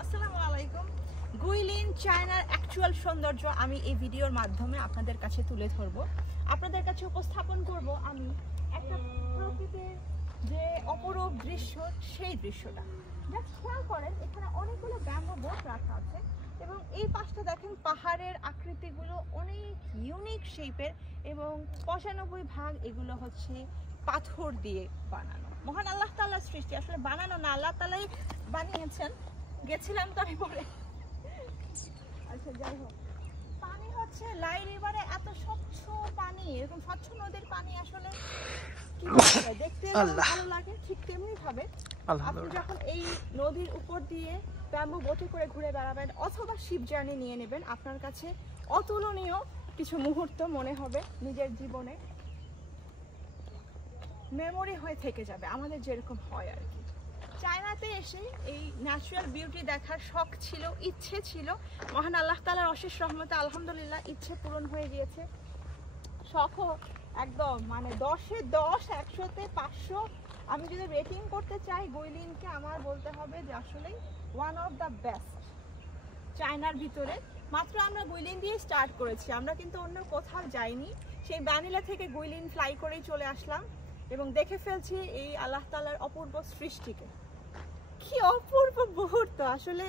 আসসালামু আলাইকুম। গুইলিন চায়নার অ্যাকচুয়াল সৌন্দর্য আমি এই ভিডিওর মাধ্যমে আপনাদের কাছে তুলে ধরবো, আপনাদের কাছে উপস্থাপন করব আমি একটা প্রকৃতির যে অপরূপ দৃশ্য, সেই দৃশ্যটা জাস্ট খেয়াল করেন। এখানে অনেকগুলো ব্যাম্বো বোট রাখা আছে এবং এই পাশটা দেখেন পাহাড়ের আকৃতিগুলো অনেক ইউনিক শেপের এবং ৯৫% এগুলো হচ্ছে পাথর দিয়ে বানানো। মহান আল্লাহ তাআলার সৃষ্টি, আসলে বানানো না, আল্লাহ তাআলাই বানিয়েছেন। গেছিলাম তো আমি পরে। আচ্ছা যাই হোক, পানি হচ্ছে লাই রিভারে এত স্বচ্ছ পানি, এরকম স্বচ্ছ নদীর পানি আসলে কি দেখতে ভালো লাগে। ঠিক তেমনি ভাবে আপনি যখন এই নদীর উপর দিয়ে ব্যাম্বু বোটে করে ঘুরে বেড়াবেন অথবা শিপ জার্নি নিয়ে নেবেন, আপনার কাছে অতুলনীয় কিছু মুহূর্ত মনে হবে, নিজের জীবনে মেমোরি হয়ে থেকে যাবে, আমাদের যেরকম হয় আর কি। চায়নাতে এসে এই ন্যাচারাল বিউটি দেখার শখ ছিল, ইচ্ছে ছিল। মহান আল্লাহ তাআলার অশেষ রহমতে আলহামদুলিল্লাহ ইচ্ছে পূরণ হয়ে গিয়েছে। শখও একদম মানে 10-এ 10, 100-তে 500। আমি যদি রেটিং করতে চাই গুইলিনকে, আমার বলতে হবে যে আসলেই ওয়ান অফ দ্য বেস্ট চায়নার ভিতরে। মাত্র আমরা গুইলিন দিয়ে স্টার্ট করেছি, আমরা কিন্তু অন্য কোথাও যাইনি। সেই ম্যানিলা থেকে গুইলিন ফ্লাই করেই চলে আসলাম এবং দেখে ফেলছি এই আল্লাহ তাআলার অপূর্ব সৃষ্টিকে। কি অপূর্ব মুহূর্ত, আসলে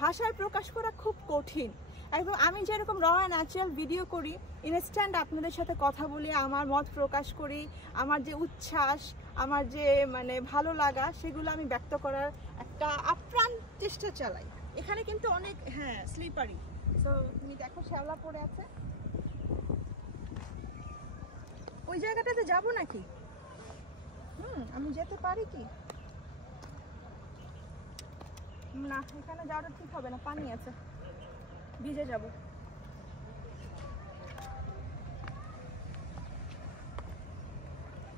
ভাষায় প্রকাশ করা খুব কঠিন। একদম আমি যেরকম র ন্যাচারাল ভিডিও করি, ইনস্ট্যান্ট আপনাদের সাথে কথা বলি, আমার মত প্রকাশ করি, আমার যে উচ্ছ্বাস, আমার যে মানে ভালো লাগা, সেগুলো আমি ব্যক্ত করার একটা আপ্রাণ চেষ্টা চালাই। এখানে কিন্তু অনেক স্লিপারি, তো তুমি দেখো শ্যাওলা পড়ে আছে। ওই জায়গাটাতে যাবো নাকি? আমি যেতে পারি কি না? এখানে যাওয়াটা ঠিক হবে না, পানি আছে, ভিজে যাব।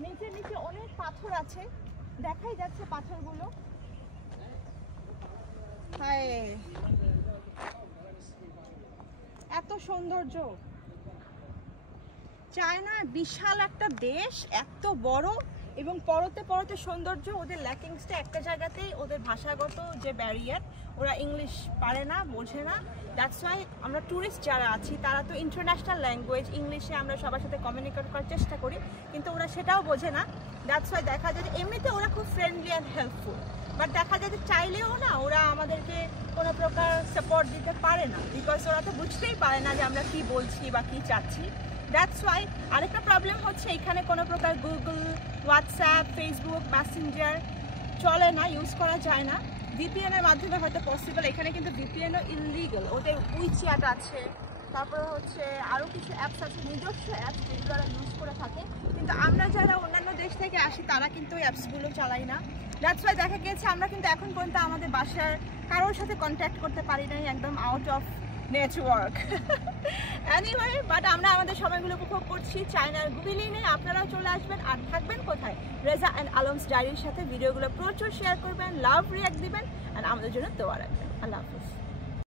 নিচে নিচে অনেক পাথর আছে, দেখাই যাচ্ছে পাথরগুলো। হায়, এত সৌন্দর্য! চায়না বিশাল একটা দেশ, এত বড় এবং পরতে পরতে সৌন্দর্য। ওদের ল্যাকিংসটা একটা জায়গাতেই, ওদের ভাষাগত যে ব্যারিয়ার, ওরা ইংলিশ পারে না, বোঝে না। দ্যাটস ওয়াই আমরা ট্যুরিস্ট যারা আছি তারা তো ইন্টারন্যাশনাল ল্যাঙ্গুয়েজ ইংলিশে আমরা সবার সাথে কমিউনিকেট করার চেষ্টা করি, কিন্তু ওরা সেটাও বোঝে না। দ্যাটস ওয়াই দেখা যায় যে এমনিতে ওরা খুব ফ্রেন্ডলি অ্যান্ড হেল্পফুল, বাট দেখা যায় যে চাইলেও না ওরা আমাদেরকে কোনো প্রকার সাপোর্ট দিতে পারে না, বিকজ ওরা তো বুঝতেই পারে না যে আমরা কি বলছি বা কি চাচ্ছি। দ্যাটস ওয়াই আরেকটা প্রবলেম হচ্ছে, এখানে কোনো প্রকার গুগল, হোয়াটসঅ্যাপ, ফেসবুক, মেসেঞ্জার চলে না, ইউজ করা যায় না। ভিপিএনের মাধ্যমে হয়তো পসিবল, এখানে কিন্তু ভিপিএনও ইললিগাল। ওদের উইচ্যাট আছে, তারপরে হচ্ছে আরও কিছু অ্যাপস আছে, নিজস্ব অ্যাপস যেগুলো ওরা ইউজ করে থাকে, কিন্তু আমরা যারা অন্যান্য দেশ থেকে আসি তারা কিন্তু ওই অ্যাপসগুলো চালাই না। দ্যাটস ওয়াই দেখা গিয়েছে আমরা কিন্তু এখন পর্যন্ত আমাদের বাসার কারোর সাথে কন্ট্যাক্ট করতে পারি নাই, একদম out of network. Anyway, but আমরা আমাদের সময়গুলো উপভোগ করছি চায়নার গুইলিনে। আপনারাও চলে আসবেন। আর থাকবেন কোথায়? রেজা অ্যান্ড আলমস ডায়েরির সাথে ভিডিওগুলো প্রচুর শেয়ার করবেন, লাভ রিয়াক্ট দিবেন আর আমাদের জন্য দোয়া রাখবেন। আল্লাহ হাফিজ।